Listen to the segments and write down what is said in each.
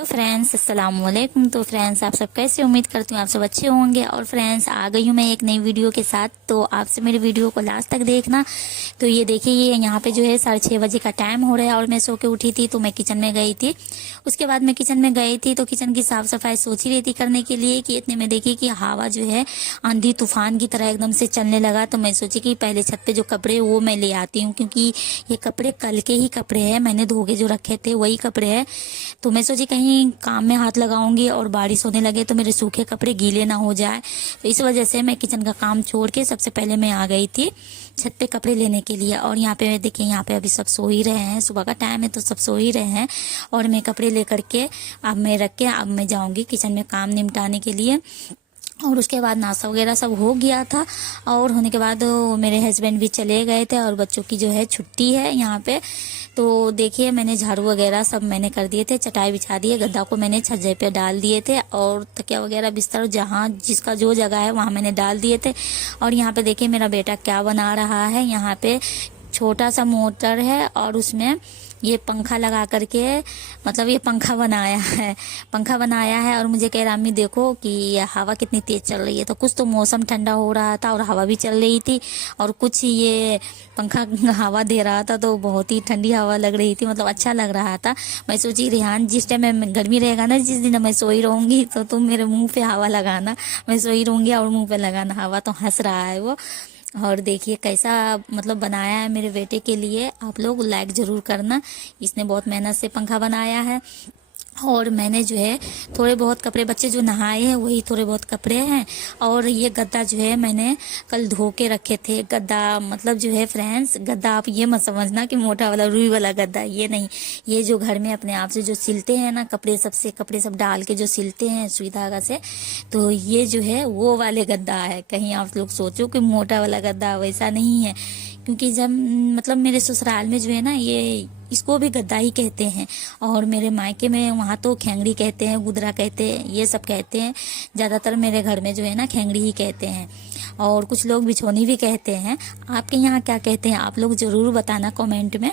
तो फ्रेंड्स अस्सलाम वालेकुम। तो फ्रेंड्स आप सब कैसे, उम्मीद करती हूँ आप सब अच्छे होंगे। और फ्रेंड्स आ गई हूँ मैं एक नई वीडियो के साथ, तो आपसे मेरे वीडियो को लास्ट तक देखना। तो ये देखिए, ये यहाँ पे जो है 6:30 बजे का टाइम हो रहा है और मैं सो के उठी थी, तो मैं किचन में गई थी। उसके बाद मैं किचन में गई थी तो किचन की साफ सफाई सोच ही रही थी करने के लिए कि इतने में देखी कि हवा जो है आंधी तूफान की तरह एकदम से चलने लगा। तो मैं सोची कि पहले छत पे जो कपड़े वो मैं ले आती हूँ, क्योंकि ये कपड़े कल के ही कपड़े हैं, मैंने धो के जो रखे थे वही कपड़े हैं। तो मैं सोची कहीं काम में हाथ लगाऊंगी और बारिश होने लगे तो मेरे सूखे कपड़े गीले ना हो जाए। तो इस वजह से मैं किचन का काम छोड़ के सबसे पहले मैं आ गई थी छत पे कपड़े लेने के लिए। और यहाँ पे देखिए, यहाँ पे अभी सब सो ही रहे हैं, सुबह का टाइम है तो सब सो ही रहे हैं। और मैं कपड़े लेकर के अब मैं रख के अब मैं जाऊंगी किचन में काम निपटाने के लिए। और उसके बाद नाश्ता वगैरह सब हो गया था और होने के बाद मेरे हस्बैंड भी चले गए थे और बच्चों की जो है छुट्टी है यहाँ पे। तो देखिए, मैंने झाड़ू वगैरह सब मैंने कर दिए थे, चटाई बिछा दिए, गद्दा को मैंने छज्जे पे डाल दिए थे और तकिया वगैरह बिस्तर जहाँ जिसका जो जगह है वहाँ मैंने डाल दिए थे। और यहाँ पे देखिए मेरा बेटा क्या बना रहा है। यहाँ पे छोटा सा मोटर है और उसमें ये पंखा लगा करके, मतलब ये पंखा बनाया है और मुझे कह रहा अम्मी देखो कि ये हवा कितनी तेज चल रही है। तो कुछ तो मौसम ठंडा हो रहा था और हवा भी चल रही थी और कुछ ये पंखा हवा दे रहा था, तो बहुत ही ठंडी हवा लग रही थी, मतलब अच्छा लग रहा था। मैं सोची रेहान जिस टाइम में गर्मी रहेगा ना, जिस दिन मैं सोई रहूंगी तो तुम मेरे मुंह पे हवा लगाना, मैं सोई रहूंगी और मुंह पे लगाना हवा। तो हंस रहा है वो। और देखिए कैसा मतलब बनाया है मेरे बेटे के लिए, आप लोग लाइक जरूर करना। इसने बहुत मेहनत से पंखा बनाया है। और मैंने जो है थोड़े बहुत कपड़े, बच्चे जो नहाए हैं वही थोड़े बहुत कपड़े हैं। और ये गद्दा जो है मैंने कल धो के रखे थे। गद्दा मतलब जो है फ्रेंड्स, गद्दा आप ये मत समझना कि मोटा वाला रुई वाला गद्दा, ये नहीं। ये जो घर में अपने आप से जो सिलते हैं ना कपड़े, सबसे कपड़े सब डाल के जो सिलते हैं सुई धागा से, तो ये जो है वो वाले गद्दा है। कहीं आप लोग सोचो कि मोटा वाला गद्दा, वैसा नहीं है। क्योंकि जब मतलब मेरे ससुराल में जो है ना, ये इसको भी गद्दा ही कहते हैं। और मेरे मायके में वहाँ तो खेंगड़ी कहते हैं, गुदरा कहते हैं, ये सब कहते हैं। ज़्यादातर मेरे घर में जो है ना खेंगड़ी ही कहते हैं। और कुछ लोग बिछोनी भी कहते हैं। आपके यहाँ क्या कहते हैं आप लोग ज़रूर बताना कमेंट में।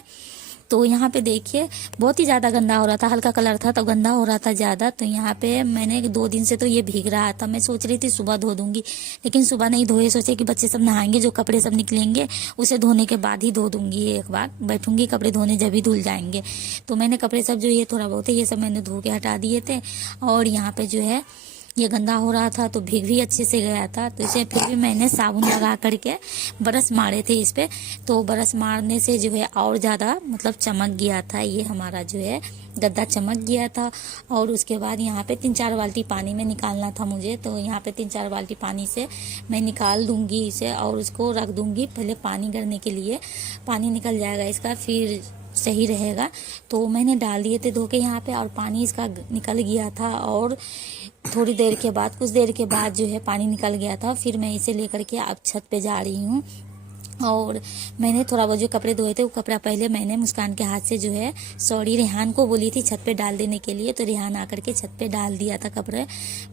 तो यहाँ पे देखिए बहुत ही ज़्यादा गंदा हो रहा था, हल्का कलर था तो गंदा हो रहा था ज़्यादा। तो यहाँ पे मैंने 2 दिन से तो ये भीग रहा था। मैं सोच रही थी सुबह धो दूंगी, लेकिन सुबह नहीं धोए, सोचे कि बच्चे सब नहाएंगे, जो कपड़े सब निकलेंगे उसे धोने के बाद ही धो दूंगी। एक बार बैठूंगी कपड़े धोने, जब भी धुल जाएंगे। तो मैंने कपड़े सब जो ये थोड़ा बहुत है ये सब मैंने धो के हटा दिए थे। और यहाँ पे जो है ये गंदा हो रहा था तो भीग भी अच्छे से गया था, तो इसे फिर भी मैंने साबुन लगा करके ब्रश मारे थे इस पे। तो ब्रश मारने से जो है और ज़्यादा मतलब चमक गया था, ये हमारा जो है गद्दा चमक गया था। और उसके बाद यहाँ पे 3-4 बाल्टी पानी में निकालना था मुझे। तो यहाँ पे 3-4 बाल्टी पानी से मैं निकाल दूंगी इसे और उसको रख दूंगी पहले पानी करने के लिए। पानी निकल जाएगा इसका फिर सही रहेगा। तो मैंने डाल दिए थे धो के यहाँ पे और पानी इसका निकल गया था। और थोड़ी देर के बाद, कुछ देर के बाद जो है पानी निकल गया था। फिर मैं इसे लेकर के अब छत पे जा रही हूँ। और मैंने थोड़ा बहुत जो कपड़े धोए थे वो कपड़ा पहले मैंने मुस्कान के हाथ से जो है, सॉरी रेहान को बोली थी छत पे डाल देने के लिए, तो रेहान आकर के छत पे डाल दिया था कपड़े।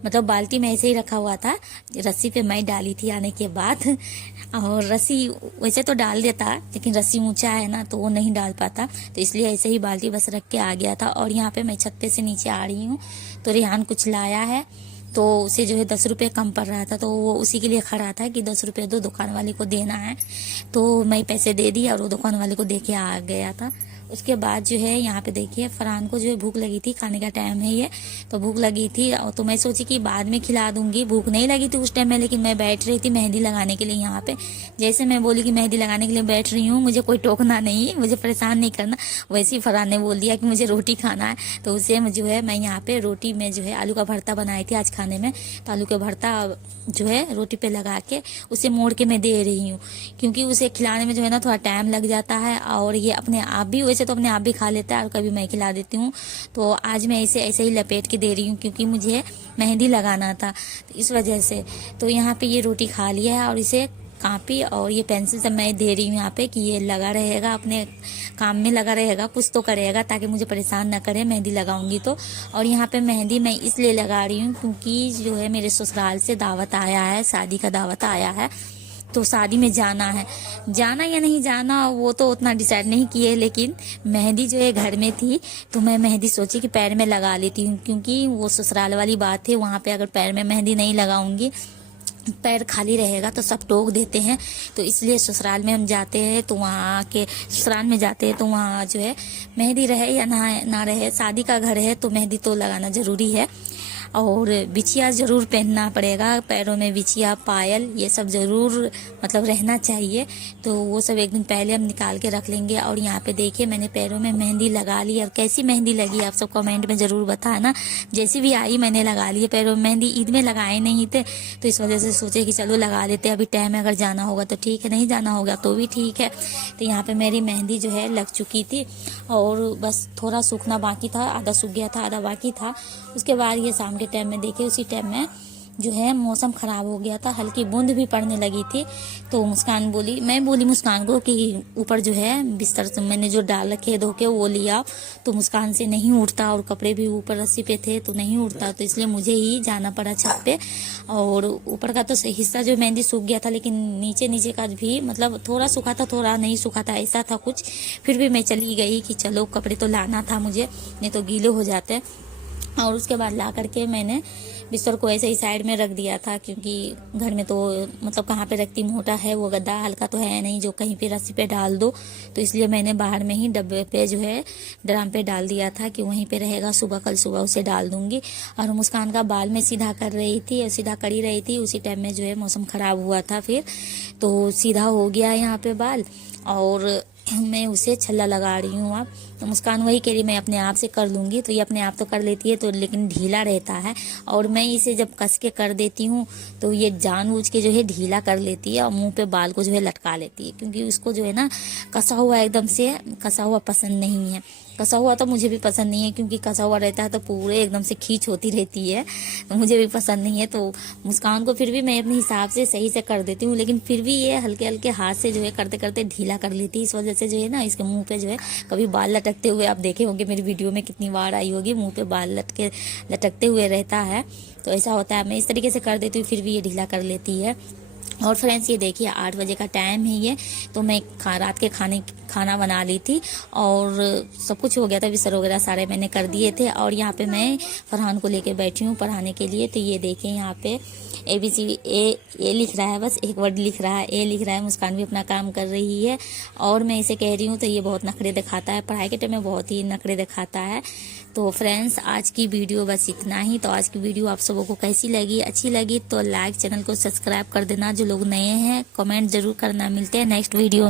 मतलब बाल्टी में ऐसे ही रखा हुआ था, रस्सी पे मैं डाली थी आने के बाद। और रस्सी वैसे तो डाल देता, लेकिन रस्सी ऊंचा है ना तो वो नहीं डाल पाता, तो इसलिए ऐसे ही बाल्टी बस रख के आ गया था। और यहाँ पे मैं छत पे से नीचे आ रही हूँ तो रेहान कुछ लाया है, तो उसे जो है 10 रुपये कम पड़ रहा था, तो वो उसी के लिए खड़ा था कि 10 रुपये दो, दुकान वाले को देना है। तो मैं पैसे दे दिए और वो दुकान वाले को दे के आ गया था। उसके बाद जो है यहाँ पे देखिए फरहान को जो है भूख लगी थी, खाने का टाइम है ये, तो भूख लगी थी। तो मैं सोची कि बाद में खिला दूंगी, भूख नहीं लगी थी उस टाइम में, लेकिन मैं बैठ रही थी मेहंदी लगाने के लिए यहाँ पे। जैसे मैं बोली कि मेहंदी लगाने के लिए बैठ रही हूँ, मुझे कोई टोकना नहीं, मुझे परेशान नहीं करना, वैसे ही फरहान ने बोल दिया कि मुझे रोटी खाना है। तो उसे जो है मैं यहाँ पे रोटी में जो है आलू का भरता बनाई थी आज खाने में, तो आलू का भरता जो है रोटी पे लगा के उसे मोड़ के मैं दे रही हूँ, क्योंकि उसे खिलाने में जो है ना थोड़ा टाइम लग जाता है। और ये अपने आप भी, वैसे तो अपने आप भी खा लेता है और कभी मैं खिला देती हूँ। तो आज मैं इसे ऐसे ही लपेट के दे रही हूँ क्योंकि मुझे मेहंदी लगाना था, तो इस वजह से। तो यहाँ पे ये रोटी खा लिया है और इसे कॉपी और ये पेंसिल सब मैं दे रही हूँ यहाँ पे कि ये लगा रहेगा, अपने काम में लगा रहेगा, कुछ तो करेगा ताकि मुझे परेशान ना करे मेहंदी लगाऊंगी तो। और यहाँ पे मेहंदी मैं इसलिए लगा रही हूँ क्योंकि जो है मेरे ससुराल से दावत आया है, शादी का दावत आया है। तो शादी में जाना है, जाना या नहीं जाना वो तो उतना डिसाइड नहीं किए, लेकिन मेहंदी जो है घर में थी तो मैं मेहंदी सोची कि पैर में लगा लेती हूँ, क्योंकि वो ससुराल वाली बात है, वहाँ पे अगर पैर में मेहंदी नहीं लगाऊंगी, पैर खाली रहेगा तो सब टोक देते हैं। तो इसलिए ससुराल में हम जाते हैं तो वहाँ के ससुराल में जाते हैं तो वहाँ जो है मेहंदी रहे या ना रहे, शादी का घर है तो मेहंदी तो लगाना जरूरी है। और बिछिया जरूर पहनना पड़ेगा, पैरों में बिछिया, पायल, ये सब जरूर मतलब रहना चाहिए। तो वो सब एक दिन पहले हम निकाल के रख लेंगे। और यहाँ पे देखिए मैंने पैरों में मेहंदी लगा ली। और कैसी मेहंदी लगी आप सब कमेंट में जरूर बताना। जैसी भी आई मैंने लगा ली पैरों में मेहंदी। ईद में लगाए नहीं थे तो इस वजह से सोचे कि चलो लगा लेते, अभी टाइम है, अगर जाना होगा तो ठीक है, नहीं जाना होगा तो भी ठीक है। तो यहाँ पे मेरी मेहंदी जो है लग चुकी थी और बस थोड़ा सूखना बाकी था, आधा सूख गया था, आधा बाकी था। उसके बाद ये शाम के टाइम में देखिए उसी टाइम में जो है मौसम खराब हो गया था, हल्की बूंद भी पड़ने लगी थी। तो मुस्कान बोली, मैं बोली मुस्कान को कि ऊपर जो है बिस्तर से मैंने जो डाल रखे धो के वो लिया। तो मुस्कान से नहीं उठता और कपड़े भी ऊपर रस्सी पे थे तो नहीं उठता, तो इसलिए मुझे ही जाना पड़ा छत पे। और ऊपर का तो हिस्सा जो मेहंदी सूख गया था, लेकिन नीचे नीचे का भी मतलब थोड़ा सूखा था थोड़ा नहीं सूखा था, ऐसा था कुछ। फिर भी मैं चली गई कि चलो कपड़े तो लाना था मुझे, नहीं तो गीले हो जाते। और उसके बाद ला करके मैंने बिस्तर को ऐसे ही साइड में रख दिया था, क्योंकि घर में तो मतलब कहाँ पे रखती, मोटा है वो गद्दा, हल्का तो है नहीं जो कहीं पे रस्सी पे डाल दो। तो इसलिए मैंने बाहर में ही डब्बे पे जो है ड्राम पे डाल दिया था कि वहीं पे रहेगा, सुबह कल सुबह उसे डाल दूंगी। और मुस्कान का बाल में सीधा कर रही थी और सीधा करी रही थी, उसी टाइम में जो है मौसम खराब हुआ था, फिर तो सीधा हो गया यहाँ पे बाल। और मैं उसे छल्ला लगा रही हूँ अब। तो मुस्कान वही कह रही मैं अपने आप से कर लूंगी, तो ये अपने आप तो कर लेती है तो, लेकिन ढीला रहता है। और मैं इसे जब कस के कर देती हूँ तो ये जानबूझ के जो है ढीला कर लेती है और मुंह पे बाल को जो है लटका लेती है, क्योंकि उसको जो है ना कसा हुआ एकदम से कसा हुआ पसंद नहीं है। कसा हुआ तो मुझे भी पसंद नहीं है, क्योंकि कसा हुआ रहता है तो पूरे एकदम से खींच होती रहती है, तो मुझे भी पसंद नहीं है। तो मुस्कान को फिर भी मैं अपने हिसाब से सही से कर देती हूँ, लेकिन फिर भी ये हल्के हल्के हाथ से जो है करते करते ढीला कर लेती है। इस वजह से जो है ना इसके मुंह पे जो है कभी बाल लटकते हुए आप देखे होंगे, मेरी वीडियो में कितनी बार आई होगी, मुंह पे बाल लटकते हुए रहता है। तो ऐसा होता है, मैं इस तरीके से कर देती हूँ, फिर भी ये ढीला कर लेती है। और फ्रेंड्स ये देखिए 8 बजे का टाइम है ये, तो मैं रात के खाना बना ली थी और सब कुछ हो गया था, बिस्तर वगैरह सारे मैंने कर दिए थे। और यहाँ पे मैं फरहान को लेके बैठी हूँ पढ़ाने के लिए। तो ये देखिए यहाँ पे ABC ए लिख रहा है, बस एक वर्ड लिख रहा है, ए लिख रहा है। मुस्कान भी अपना काम कर रही है और मैं इसे कह रही हूँ तो ये बहुत नखरे दिखाता है, पढ़ाई के टाइम में बहुत ही नखरे दिखाता है। तो फ्रेंड्स आज की वीडियो बस इतना ही। तो आज की वीडियो आप सबों को कैसी लगी, अच्छी लगी तो लाइक, चैनल को सब्सक्राइब कर देना। जो लोग नए हैं कमेंट जरूर करना। मिलते हैं नेक्स्ट वीडियो।